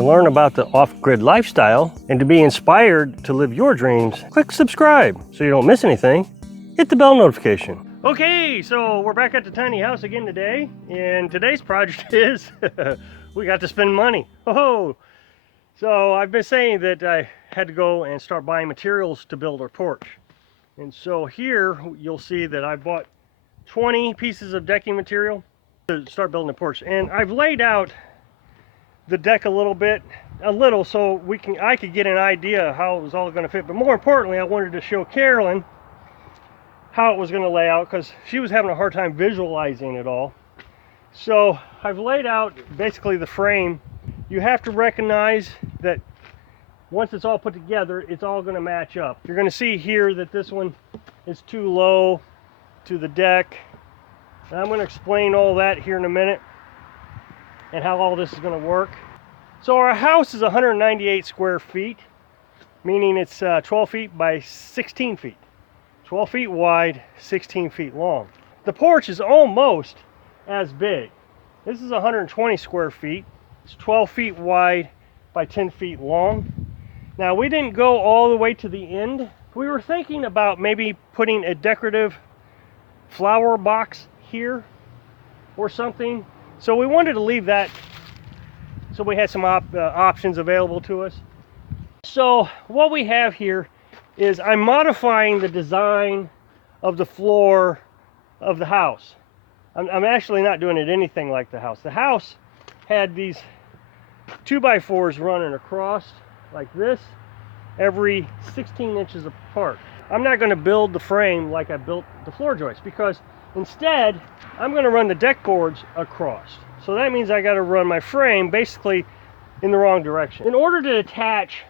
To learn about the off-grid lifestyle and to be inspired to live your dreams, click subscribe so you don't miss anything. Hit the bell notification. Okay, so we're back at the tiny house again today, and today's project is we got to spend money. Oh, so I've been saying that I had to go and start buying materials to build our porch. And so here you'll see that I bought 20 pieces of decking material to start building the porch. And I've laid out the deck a little so I could get an idea how it was all going to fit. But more importantly, I wanted to show Carolyn how it was going to lay out because she was having a hard time visualizing it all. So I've laid out basically the frame. You have to recognize that once it's all put together, it's all going to match up. You're going to see here that this one is too low to the deck. And I'm going to explain all that here in a minute and how all this is going to work. So our house is 198 square feet, meaning it's 12 feet by 16 feet. 12 feet wide, 16 feet long. The porch is almost as big. This is 120 square feet. It's 12 feet wide by 10 feet long. Now we didn't go all the way to the end. We were thinking about maybe putting a decorative flower box here or something. So we wanted to leave that so we had some options available to us. So what we have here is I'm modifying the design of the floor of the house. I'm actually not doing it anything like the house. The house had these 2x4s running across like this, every 16 inches apart. I'm not going to build the frame like I built the floor joists, because instead I'm going to run the deck boards across. So that means I got to run my frame basically in the wrong direction. In order to attach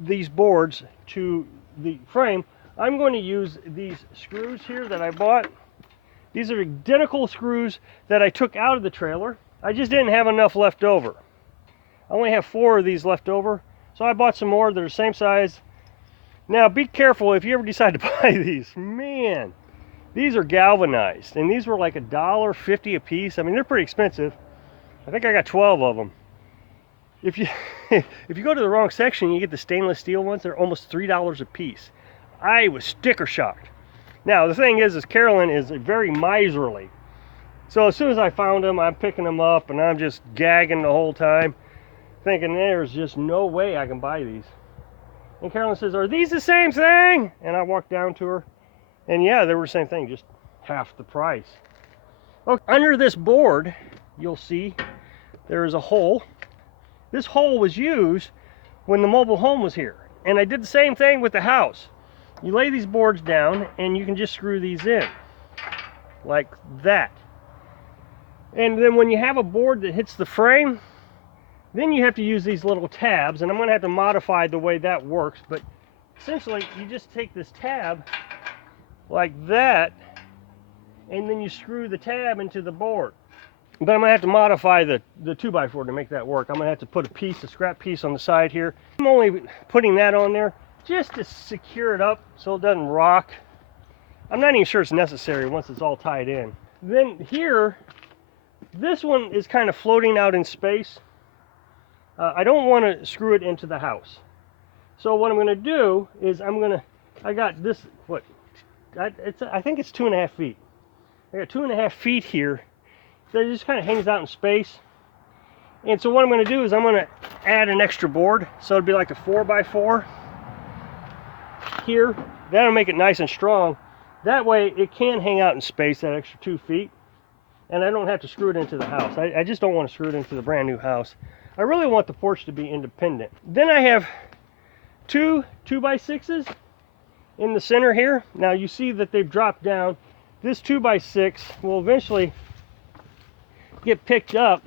these boards to the frame, I'm going to use these screws here that I bought. These are identical screws that I took out of the trailer. I just didn't have enough left over. I only have 4 of these left over, so I bought some more that are the same size. Now be careful if you ever decide to buy these. Man, these are galvanized, and these were like $1.50 a piece. I mean, they're pretty expensive. I think I got 12 of them. If you if you go to the wrong section, you get the stainless steel ones. They're almost $3 a piece. I was sticker shocked. Now the thing is Carolyn is very miserly. So as soon as I found them, I'm picking them up, and I'm just gagging the whole time, thinking there's just no way I can buy these. And Carolyn says, "Are these the same thing?" And I walked down to her, and yeah, they were the same thing, just half the price. Okay, under this board, you'll see there is a hole. This hole was used when the mobile home was here. And I did the same thing with the house. You lay these boards down, and you can just screw these in, like that. And then when you have a board that hits the frame, then you have to use these little tabs, and I'm going to have to modify the way that works, but essentially you just take this tab like that, and then you screw the tab into the board. But I'm going to have to modify the 2x4 to make that work. I'm going to have to put a scrap piece on the side here. I'm only putting that on there just to secure it up so it doesn't rock. I'm not even sure it's necessary once it's all tied in. Then here, this one is kind of floating out in space. I don't want to screw it into the house. So what I'm going to do is I got this, I think it's 2.5 feet. I got 2.5 feet here that just kind of hangs out in space. And so what I'm going to do is I'm going to add an extra board. So it'd be like a 4x4 here. That'll make it nice and strong. That way it can hang out in space, that extra 2 feet. And I don't have to screw it into the house. I just don't want to screw it into the brand new house. I really want the porch to be independent. Then I have 2 2x6s in the center here. Now you see that they've dropped down. This 2x6 will eventually get picked up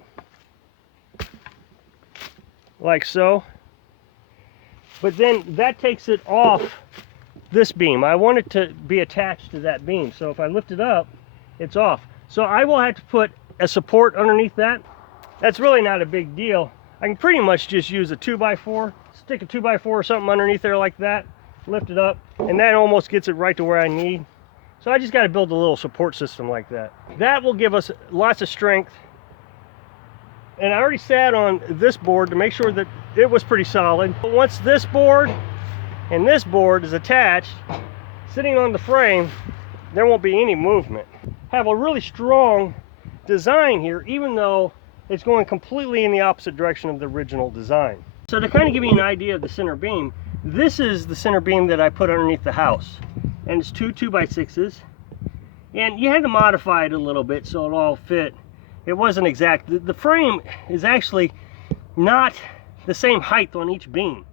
like so. But then that takes it off this beam. I want it to be attached to that beam. So if I lift it up, it's off. So I will have to put a support underneath that. That's really not a big deal. I can pretty much just use a 2x4, stick a 2x4 or something underneath there like that, lift it up, and that almost gets it right to where I need. So I just got to build a little support system like that. That will give us lots of strength And I already sat on this board to make sure that it was pretty solid. But once this board and this board is attached, sitting on the frame, there won't be any movement. Have a really strong design here, even though it's going completely in the opposite direction of the original design. So to kind of give you an idea of the center beam, this is the center beam that I put underneath the house. And it's two 2x6s. And you had to modify it a little bit so it all fit. It wasn't exact. The frame is actually not the same height on each beam.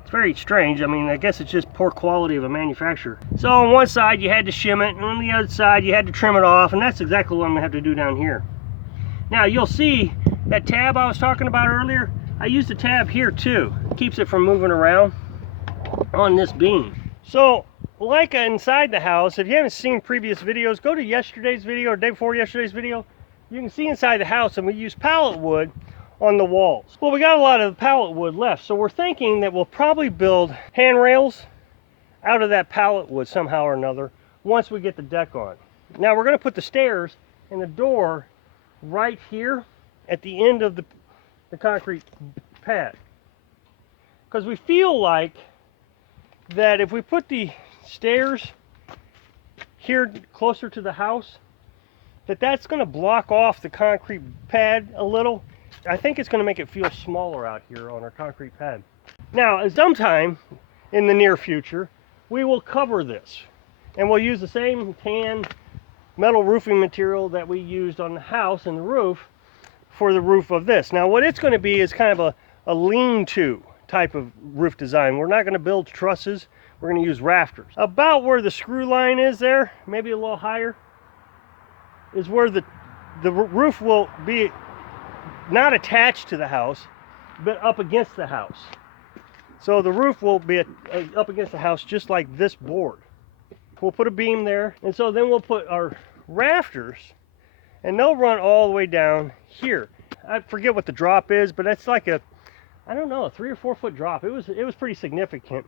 It's very strange. I mean, I guess it's just poor quality of a manufacturer. So on one side you had to shim it, and on the other side you had to trim it off, and that's exactly what I'm gonna have to do down here. Now you'll see that tab I was talking about earlier, I used a tab here too. It keeps it from moving around on this beam. So like inside the house, if you haven't seen previous videos, go to yesterday's video or day before yesterday's video. You can see inside the house, and we use pallet wood on the walls. Well, we got a lot of pallet wood left, so we're thinking that we'll probably build handrails out of that pallet wood somehow or another once we get the deck on. Now we're going to put the stairs and the door right here at the end of the concrete pad, because we feel like that if we put the stairs here closer to the house, that's going to block off the concrete pad a little. I think it's going to make it feel smaller out here on our concrete pad. Now, sometime in the near future, we will cover this, and we'll use the same tan metal roofing material that we used on the house and the roof for the roof of this. Now, what it's going to be is kind of a lean-to type of roof design. We're not going to build trusses. We're going to use rafters. About where the screw line is there, maybe a little higher, is where the roof will be not attached to the house, but up against the house. So the roof will be up against the house just like this board. We'll put a beam there, and so then we'll put our rafters, and they'll run all the way down here. I forget what the drop is, but it's like a 3 or 4 foot drop. It was pretty significant,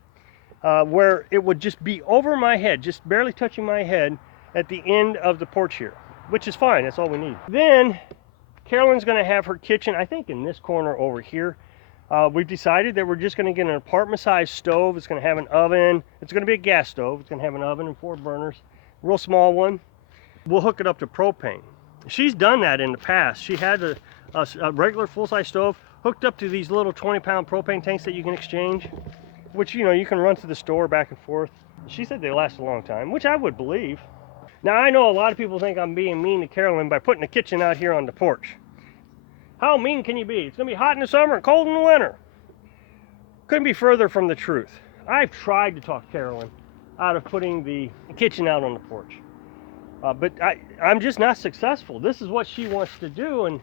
where it would just be over my head, just barely touching my head at the end of the porch here, which is fine. That's all we need. Then Carolyn's going to have her kitchen, I think, in this corner over here. We've decided that we're just going to get an apartment-sized stove. It's going to have an oven. It's going to be a gas stove. It's going to have an oven and 4 burners, real small one. We'll hook it up to propane. She's done that in the past. She had a regular full-size stove hooked up to these little 20-pound propane tanks that you can exchange, which, you know, you can run to the store back and forth. She said they last a long time, which I would believe. Now, I know a lot of people think I'm being mean to Carolyn by putting the kitchen out here on the porch. How mean can you be? It's going to be hot in the summer and cold in the winter. Couldn't be further from the truth. I've tried to talk Carolyn out of putting the kitchen out on the porch. But I'm just not successful. This is what she wants to do, and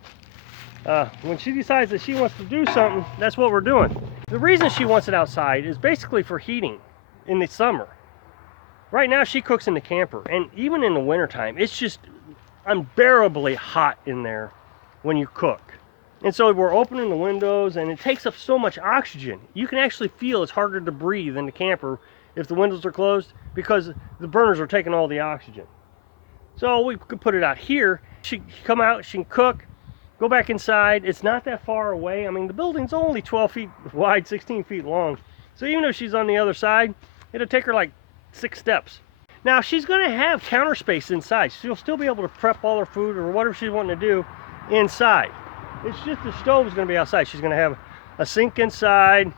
when she decides that she wants to do something, that's what we're doing. The reason she wants it outside is basically for heating in the summer. Right now she cooks in the camper, and even in the wintertime, it's just unbearably hot in there when you cook. And so we're opening the windows, and it takes up so much oxygen. You can actually feel it's harder to breathe in the camper if the windows are closed, because the burners are taking all the oxygen. So we could put it out here. She can come out, she can cook, go back inside. It's not that far away. I mean, the building's only 12 feet wide, 16 feet long. So even if she's on the other side, it'll take her like 6 steps. Now, she's going to have counter space inside. She'll still be able to prep all her food or whatever she's wanting to do inside. It's just the stove is going to be outside. She's going to have a sink inside,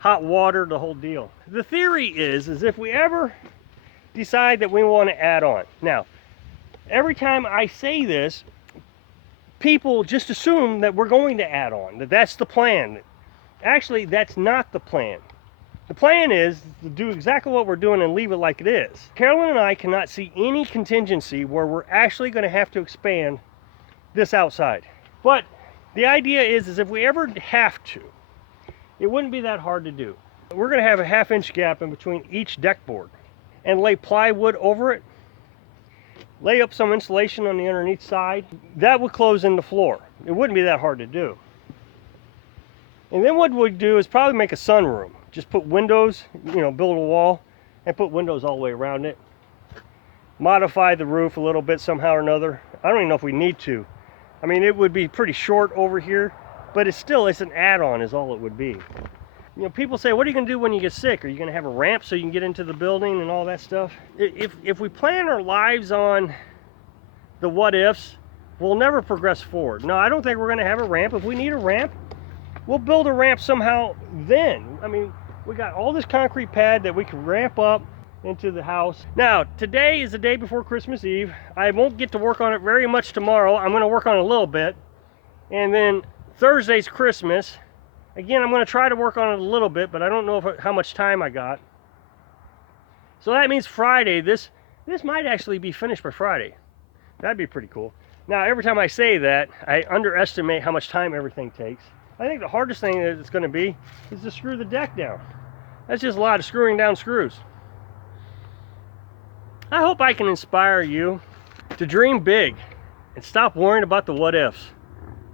hot water, the whole deal. The theory is if we ever decide that we want to add on. Now, every time I say this, people just assume that we're going to add on, that that's the plan. Actually, that's not the plan. The plan is to do exactly what we're doing and leave it like it is. Carolyn and I cannot see any contingency where we're actually going to have to expand this outside. But the idea is if we ever have to, it wouldn't be that hard to do. We're going to have a 1/2 inch gap in between each deck board and lay plywood over it. Lay up some insulation on the underneath side. That would close in the floor. It wouldn't be that hard to do. And then what we'd do is probably make a sunroom. Just put windows, you know, build a wall and put windows all the way around it. Modify the roof a little bit somehow or another. I don't even know if we need to. I mean, it would be pretty short over here, but it's an add-on is all it would be. You know, people say, what are you going to do when you get sick? Are you going to have a ramp so you can get into the building and all that stuff? If we plan our lives on the what ifs, we'll never progress forward. No, I don't think we're going to have a ramp. If we need a ramp, we'll build a ramp somehow then. I mean, we got all this concrete pad that we can ramp up into the house. Now, today is the day before Christmas Eve. I won't get to work on it very much tomorrow. I'm going to work on it a little bit. And then Thursday's Christmas. Again, I'm going to try to work on it a little bit, but I don't know how much time I got. So that means Friday, this might actually be finished by Friday. That'd be pretty cool. Now, every time I say that, I underestimate how much time everything takes. I think the hardest thing that it's going to be is to screw the deck down. That's just a lot of screwing down screws. I hope I can inspire you to dream big and stop worrying about the what ifs.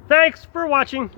Thanks for watching.